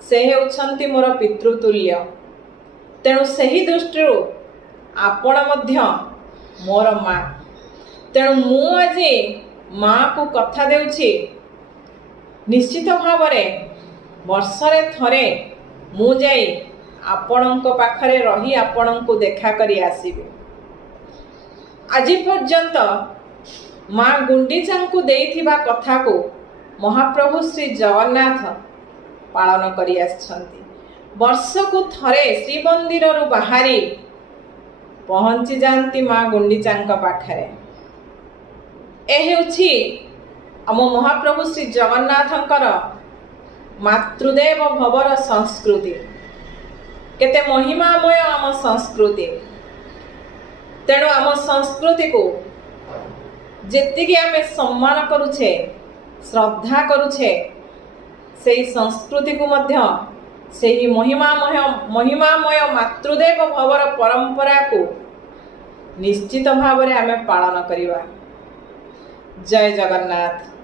से हेउछन्ति मोर पितृतुल्य। तेणु सही दृष्टि आपण मध्य मोर माँ। तेणु मु आज माँ को कथा देउछि निश्चित भाव वर्षरे थरे मु जाई आपणक पाखरे रही आपणक देखा करी आसीबे। आज पर्यंत माँ गुंडीचा को देइथिबा कथा को महाप्रभु श्री जगन्नाथ पालन करी आछंती। वर्ष को थरे श्रीमंदिर रु बाहरी पहुंची जाती माँ गुंडीचा पाखरे। एहेउछि आम महाप्रभु श्री जगन्नाथंकर मातृदेव भवर संस्कृति। केते महिमामय आम संस्कृति। तेणु आम संस्कृति को जेतिकी आमे सम्मान करुछे श्रद्धा करुछे सेही संस्कृति को मध्य सेही महिमामय मातृदेव भवर परंपरा को निश्चित भाव में आमे पालन करिबा। जय जगन्नाथ।